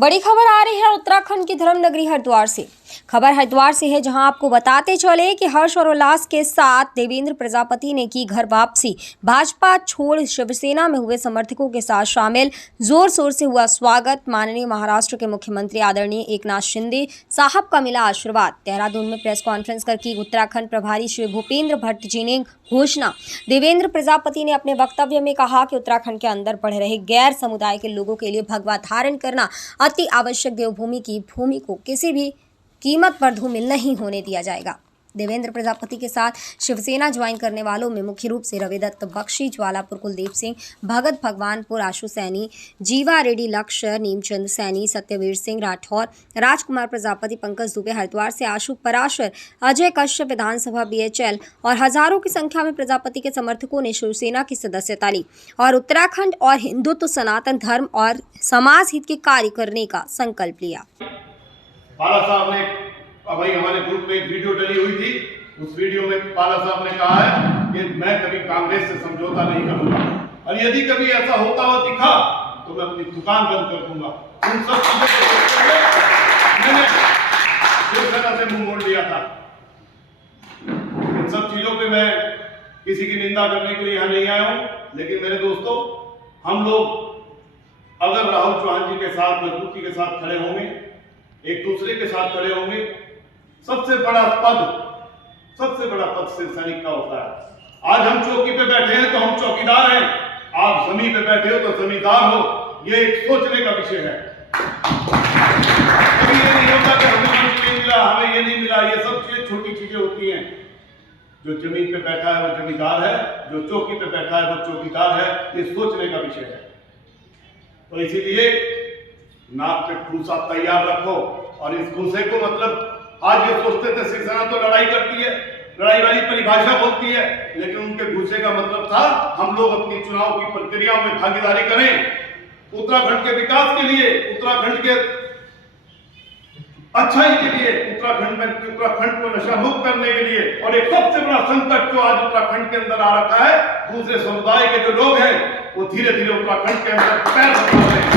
बड़ी खबर आ रही है उत्तराखंड की धर्मनगरी हरिद्वार से। खबर हरिद्वार से है, जहां आपको बताते चले कि हर्ष और उल्लास के साथ देवेंद्र प्रजापति ने की घर वापसी। भाजपा छोड़ शिवसेना में हुए समर्थकों के साथ शामिल, जोर शोर से हुआ स्वागत। माननीय महाराष्ट्र के मुख्यमंत्री आदरणीय एकनाथ शिंदे साहब का मिला आशीर्वाद। देहरादून में प्रेस कॉन्फ्रेंस कर की उत्तराखंड प्रभारी श्री भूपेंद्र भट्ट जी ने घोषणा। देवेंद्र प्रजापति ने अपने वक्तव्य में कहा कि उत्तराखंड के अंदर बढ़ रहे गैर समुदाय के लोगों के लिए भगवा धारण करना अति आवश्यक। देवभूमि की भूमि को किसी भी कीमत पर धूमिल नहीं होने दिया जाएगा। देवेंद्र प्रजापति के साथ शिवसेना ज्वाइन करने वालों में मुख्य रूप से रविदत्त बख्शी, ज्वालापुर कुलदीप सिंह, भगत भगवानपुर आशु सैनी, जीवा रेड्डी लक्ष्य, नीमचंद सैनी, सत्यवीर सिंह राठौर, राजकुमार प्रजापति, पंकज दुबे हरिद्वार से, आशु पराशर, अजय कश्यप विधानसभा BHL और हजारों की संख्या में प्रजापति के समर्थकों ने शिवसेना की सदस्यता ली और उत्तराखंड और हिंदुत्व, सनातन धर्म और समाज हित के कार्य करने का संकल्प लिया। पाला साहब ने भाई हमारे ग्रुप में एक वीडियो डली हुई थी। उस वीडियो में पाला साहब ने कहा है कि मैं कभी कांग्रेस से समझौता नहीं करूंगा और यदि कभी ऐसा होता हुआ दिखा तो मैं अपनी दुकान बंद कर दूंगा। उन सब चीजों को मैंने शिवसेना से मुंह मोड़ लिया था। इन सब चीजों पे मैं किसी की निंदा करने के लिए यहाँ नहीं आया हूँ, लेकिन मेरे दोस्तों, हम लोग अगर राहुल चौहान जी के साथ मजबूती के साथ खड़े होंगे, एक दूसरे के साथ खड़े होंगे, सबसे बड़ा पद सिर्फ सैनिक का होता है। आज हम चौकी पे बैठे हैं तो हम चौकीदार हैं, आप जमीन पे बैठे हो तो जमींदार हो। ये एक सोचने का विषय है। कभी ये नहीं होता कि हमें ये मिला, हमें ये नहीं मिला। ये सब चीजें छोटी चीजें होती हैं। जो जमीन पे बैठा है वो जमींदार है, जो चौकी पे बैठा है वो चौकीदार है। ये सोचने का विषय है। तो इसीलिए नाक पे ठूसा तैयार रखो। और इस ठूसे को मतलब आज ये सोचते थे शिवसेना तो लड़ाई करती है, लड़ाई वाली परिभाषा बोलती है, लेकिन उनके ठूसे का मतलब था हम लोग अपनी चुनाव की प्रक्रियाओं में भागीदारी करें, उत्तराखंड के विकास के लिए, उत्तराखंड के अच्छाई के लिए, उत्तराखंड को नशा मुक्त करने के लिए। और एक सबसे बड़ा संकट जो आज उत्तराखंड के अंदर आ रखा है, दूसरे समुदाय के जो लोग हैं वो धीरे धीरे उत्तराखंड के अंदर पैर रखा रहे हैं।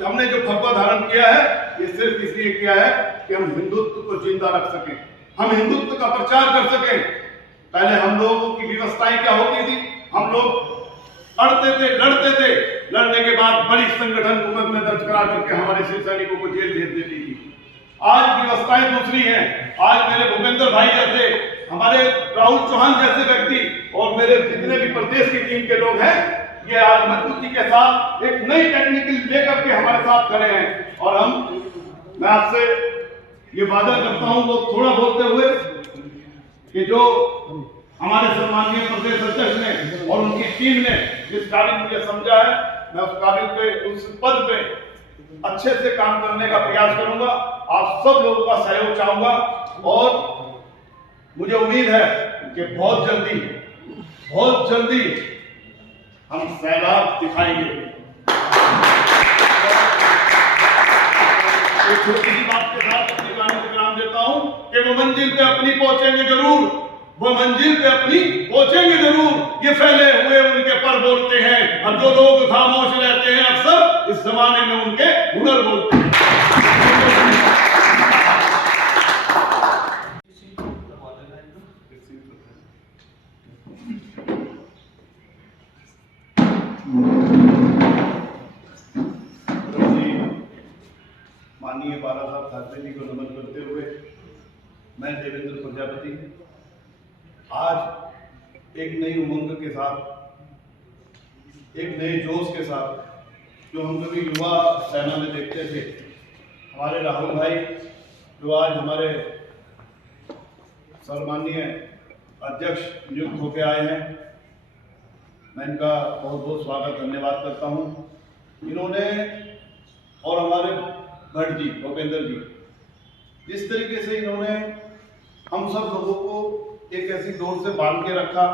हमने जो भगवा धारण किया है, ये सिर्फ इसलिए किया है कि हम हिंदुत्व को जिंदा रख सकें, हम हिंदुत्व का प्रचार कर सकें। पहले हम लोगों की व्यवस्थाएं क्या होती थी? हम लोग अड़ते थे, लड़ते थे, लड़ने के बाद बड़ी संगठन मुकदमे दर्ज करा करके हमारे शिव सैनिकों को जेल भेज देती थी। आज व्यवस्थाएं दूसरी हैं। आज मेरे भूपेंद्र भाई जैसे, हमारे राहुल चौहान जैसे व्यक्ति और मेरे जितने भी प्रदेश की टीम के लोग हैं, ये आज मजबूती के साथ एक नई टेक्निकल लेकर के हमारे साथ खड़े हैं। और मैं आपसे ये वादा करता हूं वो थोड़ा बोलते हुए कि जो हमारे सम्माननीय प्रदेश अध्यक्ष ने और उनकी टीम ने जिस काबिल मुझे समझा है, मैं उस काबिल पे, उस पद पे अच्छे से काम करने का प्रयास करूंगा। आप सब लोगों का सहयोग चाहूंगा और मुझे उम्मीद है कि बहुत जल्दी हम सैलाब दिखाएंगे। एक छोटी सी बात के साथ अपनी कहानी को विराम देता हूं कि वो मंजिल पे अपनी पहुंचेंगे जरूर, वो मंजिल पे अपनी पहुंचेंगे जरूर। ये फैले हुए उनके पर बोलते हैं और जो लोग खामोश रहते हैं अक्सर इस जमाने में उनके हुनर बोलते हैं। माननीय बाला साहब ठाकरे जी को नमन करते हुए मैं देवेंद्र प्रजापति आज एक नई उमंग के साथ, एक नए जोश के साथ, जो हम कभी युवा सेना में देखते थे, हमारे राहुल भाई जो आज हमारे सम्माननीय अध्यक्ष नियुक्त होकर आए हैं, मैं इनका बहुत बहुत स्वागत, धन्यवाद करता हूं। इन्होंने और हमारे भट्ट जी, भूपेंद्र जी, जिस तरीके से इन्होंने हम सब लोगों को एक ऐसी डोर से बांध के रखा,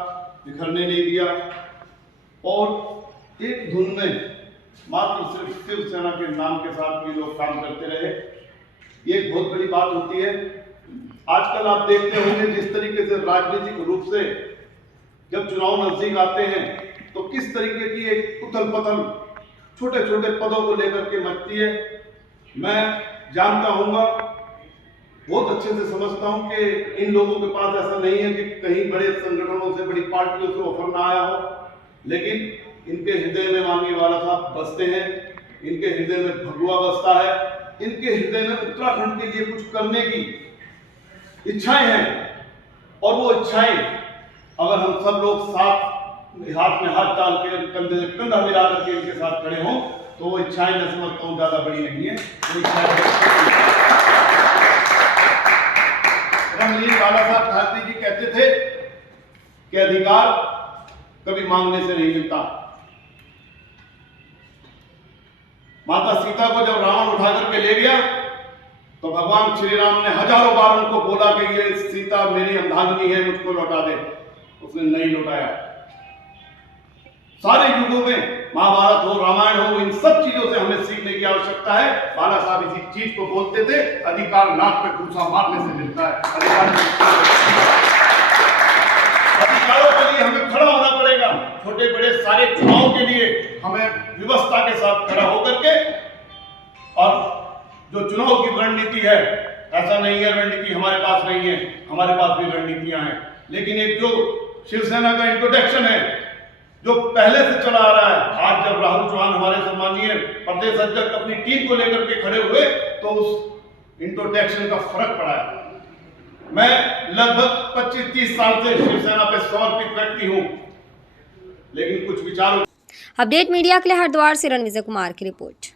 बिखरने नहीं दिया और एक धुन में मात्र सिर्फ शिवसेना के नाम के साथ ये लोग काम करते रहे। ये एक बहुत बड़ी बात होती है। आजकल आप देखते होंगे जिस तरीके से राजनीतिक रूप से जब चुनाव नजदीक आते हैं तो किस तरीके की एक उथल पुथल छोटे छोटे पदों को लेकर के मचती है। मैं जानता हूँगा, बहुत अच्छे से समझता हूँ कि इन लोगों के पास ऐसा नहीं है कि कहीं बड़े संगठनों से, बड़ी पार्टियों से ऑफर ना आया हो, लेकिन इनके हृदय में माननीय वाला साहब बसते हैं, इनके हृदय में भगवा बसता है, इनके हृदय में उत्तराखंड के लिए कुछ करने की इच्छाएं हैं। और वो इच्छाएं अगर हम सब लोग साथ हाथ में हाथ डाल के, कंधे से कंधा मिला करके इनके साथ खड़े हों, तो वो इच्छाएं मैं समझता हूँ ज्यादा बड़ी नहीं है। वो रमणीय बाला साहब ठाकरे जी कहते थे कि अधिकार कभी मांगने से नहीं मिलता। माता सीता को जब रावण उठा करके ले गया तो भगवान श्री राम ने हजारों बार उनको बोला कि ये सीता मेरी अर्धांगिनी है, मुझको लौटा दे। उसने नहीं लौटाया। सारे युगों में महाभारत हो, रामायण हो, इन सब चीजों से हमें सीखने की आवश्यकता है। बाला साहब इसी चीज को बोलते थे, अधिकार नाक पे घूसा मारने से मिलता है। अधिकारों के लिए हमें खड़ा होना पड़ेगा। छोटे बड़े सारे चुनाव के लिए हमें व्यवस्था के साथ खड़ा होकर के, और जो चुनाव की रणनीति है, ऐसा नहीं है रणनीति हमारे पास नहीं है, हमारे पास भी रणनीतियां हैं, लेकिन एक जो शिवसेना का इंट्रोडक्शन है जो पहले से चला आ रहा है, आज जब राहुल चौहान हमारे सम्मानीय प्रदेश अध्यक्ष अपनी टीम को लेकर के खड़े हुए तो उस इंट्रोडक्शन का फर्क पड़ा है। मैं लगभग 25-30 साल से शिवसेना पे समर्पित व्यक्ति हूं, लेकिन कुछ विचारों। अपडेट मीडिया के लिए हरिद्वार से रणविजय कुमार की रिपोर्ट।